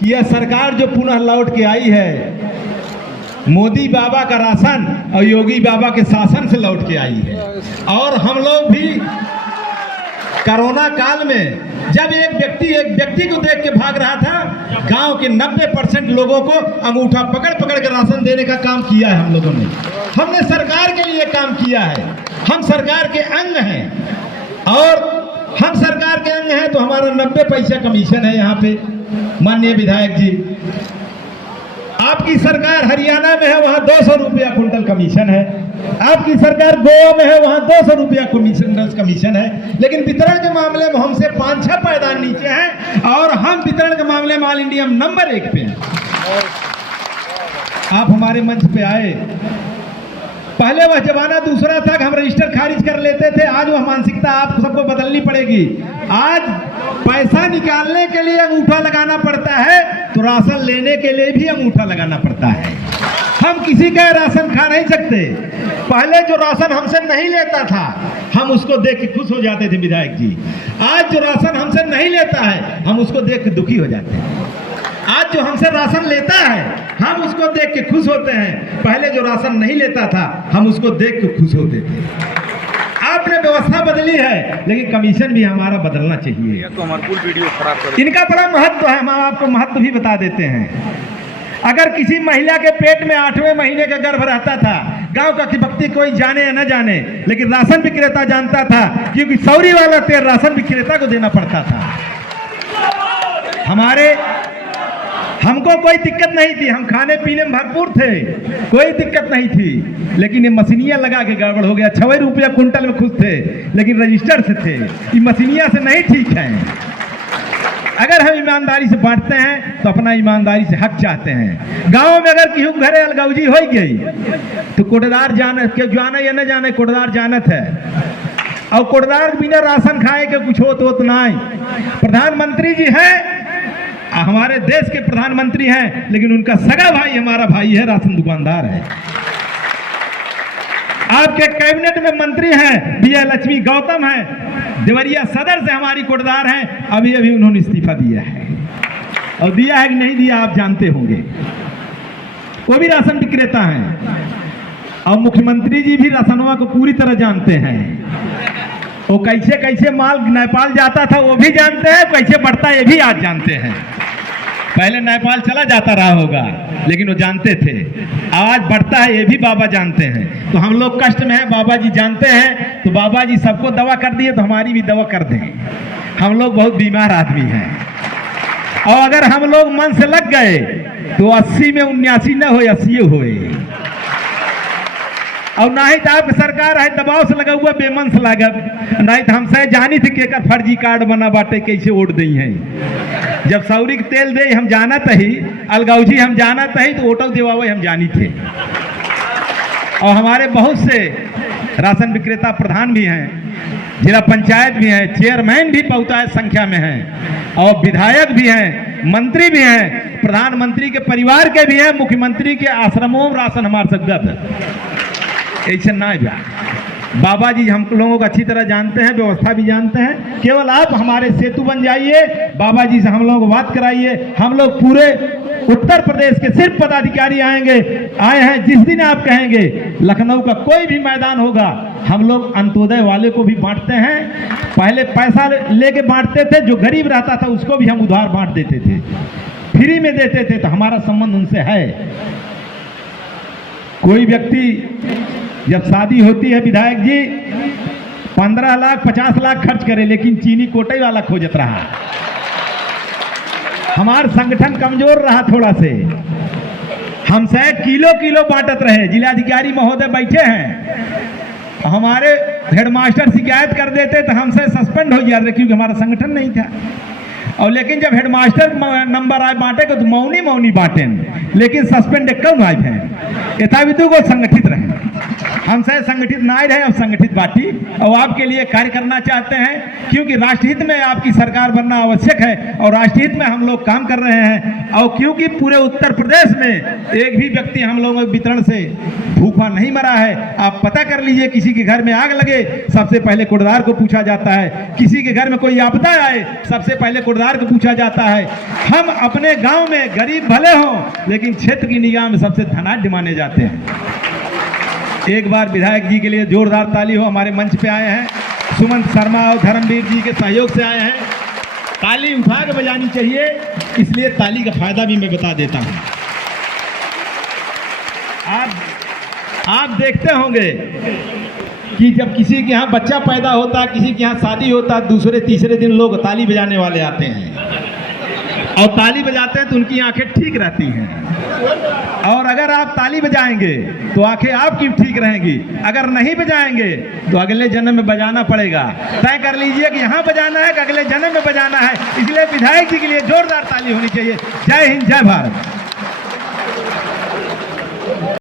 कि यह सरकार जो पुनः लौट के आई है, मोदी बाबा का राशन और योगी बाबा के शासन से लौट के आई है। और हम लोग भी कोरोना काल में जब एक व्यक्ति को देख के भाग रहा था, गांव के 90% लोगों को अंगूठा पकड़ पकड़ कर राशन देने का काम किया है हम लोगों ने। हमने सरकार के लिए काम किया है, हम सरकार के अंग हैं और हम सरकार के अंग हैं तो हमारा 90 पैसा कमीशन है। यहाँ पे माननीय विधायक जी, आपकी सरकार हरियाणा में है, वहाँ 200 रुपया कुंटल कमीशन है। आपकी सरकार गोवा में है, वहाँ 200 रुपया कमीशन है। लेकिन वितरण के मामले में हमसे 5-6 पायदान नीचे हैं और हम वितरण के मामले में ऑल इंडिया नंबर 1 पे हैं। आप हमारे मंच पे आए, पहले वह जमाना दूसरा था कि हम रजिस्टर खारिज कर लेते थे। आज वह मानसिकता आप सबको बदलनी पड़ेगी। आज पैसा निकालने के लिए अंगूठा लगाना पड़ता है तो राशन लेने के लिए भी अंगूठा लगाना पड़ता है। हम किसी का राशन खा नहीं सकते। पहले जो राशन हमसे नहीं लेता था हम उसको देख के खुश हो जाते थे विधायक जी। आज जो राशन हमसे नहीं लेता है हम उसको देख के दुखी हो जाते हैं। आज जो हमसे राशन लेता है हम उसको देख के खुश होते हैं। पहले जो राशन नहीं लेता था हम उसको देख के खुश होते थे। आपने व्यवस्था बदली है लेकिन कमीशन भी हमारा बदलना चाहिए। तो हमारा पूरी वीडियो खराब कर इनका बड़ा महत्व है, हम आपको महत्व भी बता देते हैं। अगर किसी महिला के पेट में 8वें महीने का गर्भ रहता था, गांव का व्यक्ति कोई जाने या न जाने, लेकिन राशन विक्रेता जानता था क्योंकि सौरी वाला तेल राशन विक्रेता को देना पड़ता था। हमको कोई दिक्कत नहीं थी, हम खाने पीने में भरपूर थे, कोई दिक्कत नहीं थी। लेकिन ये मशीनियाँ लगा के गड़बड़ हो गया। 6 रुपया कुंटल में खुश थे लेकिन रजिस्टर से थे। ये मशीनियाँ से नहीं ठीक है। अगर हम ईमानदारी से बांटते हैं तो अपना ईमानदारी से हक चाहते हैं। गांव में अगर केहू घरे अलगौजी हो गई तो कोटदार जाने या न जाने कोटदार जानत है। और कोटदार बिना राशन खाए के कुछ हो नहीं। प्रधानमंत्री जी हैं, हमारे देश के प्रधानमंत्री हैं, लेकिन उनका सगा भाई हमारा भाई है, राशन दुकानदार है। आपके कैबिनेट में मंत्री हैं विजय लक्ष्मी गौतम हैं, देवरिया सदर से हमारी कोटदार हैं। अभी उन्होंने इस्तीफा दिया है और दिया है कि नहीं दिया आप जानते होंगे। वो भी राशन विक्रेता हैं और मुख्यमंत्री जी भी राशनवा को पूरी तरह जानते हैं। वो कैसे माल नेपाल जाता था वो भी जानते हैं, कैसे बढ़ता ये भी आज जानते हैं। पहले नेपाल चला जाता रहा होगा लेकिन वो जानते थे। आज बढ़ता है ये भी बाबा जानते हैं। तो हम लोग कष्ट में हैं, बाबा जी जानते हैं। तो बाबा जी सबको दवा कर दिए तो हमारी भी दवा कर दें। हम लोग बहुत बीमार आदमी हैं और अगर हम लोग मन से लग गए तो 80 में 79 न हो 80 होए। और ना ही तो आपकी सरकार है दबाव से लगा हुआ बेमन से लागत, नहीं तो हमसे जानी थी कि फर्जी कार्ड बना बाटे कैसे वोट दी है। जब सौरी के तेल दे हम जानत ही, अलगौजी हम जानत ही तो वोटल देवावे हम जानी थे। और हमारे बहुत से राशन विक्रेता प्रधान भी हैं, जिला पंचायत भी हैं, चेयरमैन भी बहुतायत संख्या में हैं और विधायक भी हैं, मंत्री भी हैं, प्रधानमंत्री के परिवार के भी हैं, मुख्यमंत्री के आश्रमों में राशन हमारे सकता है। ऐसे ना बाबा जी हम लोगों को अच्छी तरह जानते हैं, व्यवस्था भी जानते हैं। केवल आप हमारे सेतु बन जाइए, बाबा जी से हम लोगों को बात कराइए। हम लोग पूरे उत्तर प्रदेश के सिर्फ पदाधिकारी आए हैं। जिस दिन आप कहेंगे लखनऊ का कोई भी मैदान होगा, हम लोग अंत्योदय वाले को भी बांटते हैं। पहले पैसा लेके बांटते थे, जो गरीब रहता था उसको भी हम उधार बांट देते थे, फ्री में देते थे। तो हमारा संबंध उनसे है। कोई व्यक्ति जब शादी होती है विधायक जी 15 लाख 50 लाख खर्च करे लेकिन चीनी कोटई वाला खोजत रहा। हमारा संगठन कमजोर रहा थोड़ा से, हमसे किलो बांटत रहे। जिलाधिकारी महोदय बैठे हैं, हमारे हेडमास्टर शिकायत कर देते तो हमसे सस्पेंड हो जाते क्योंकि हमारा संगठन नहीं था। और लेकिन जब हेडमास्टर नंबर आए बांटे को तो मौनी बांटे, लेकिन सस्पेंड कम आए हैं। यथाविधि को संगठित रहे। हम शायद संगठित ना ही रहे और संगठित पार्टी और आपके लिए कार्य करना चाहते हैं, क्योंकि राष्ट्रहित में आपकी सरकार बनना आवश्यक है और राष्ट्रहित में हम लोग काम कर रहे हैं। और क्योंकि पूरे उत्तर प्रदेश में एक भी व्यक्ति हम लोगों के वितरण से भूखा नहीं मरा है। आप पता कर लीजिए, किसी के घर में आग लगे सबसे पहले कुड़दार को पूछा जाता है, किसी के घर में कोई आपदा आए सबसे पहले कुड़दार को पूछा जाता है। हम अपने गांव में गरीब भले हों लेकिन क्षेत्र की निगाह में सबसे धनाढ्य माने जाते हैं। एक बार विधायक जी के लिए जोरदार ताली हो। हमारे मंच पे आए हैं सुमंत शर्मा और धर्मवीर जी के सहयोग से आए हैं। ताली उठा के बजानी चाहिए, इसलिए ताली का फायदा भी मैं बता देता हूं। आप देखते होंगे कि जब किसी के यहाँ बच्चा पैदा होता, किसी के यहाँ शादी होता, दूसरे तीसरे दिन लोग ताली बजाने वाले आते हैं और ताली बजाते हैं तो उनकी आंखें ठीक रहती हैं। और अगर आप ताली बजाएंगे तो आंखें आपकी ठीक रहेंगी, अगर नहीं बजाएंगे तो अगले जन्म में बजाना पड़ेगा। तय कर लीजिए कि यहाँ बजाना है कि अगले जन्म में बजाना है। इसलिए विधायक जी के लिए जोरदार ताली होनी चाहिए। जय हिंद, जय भारत।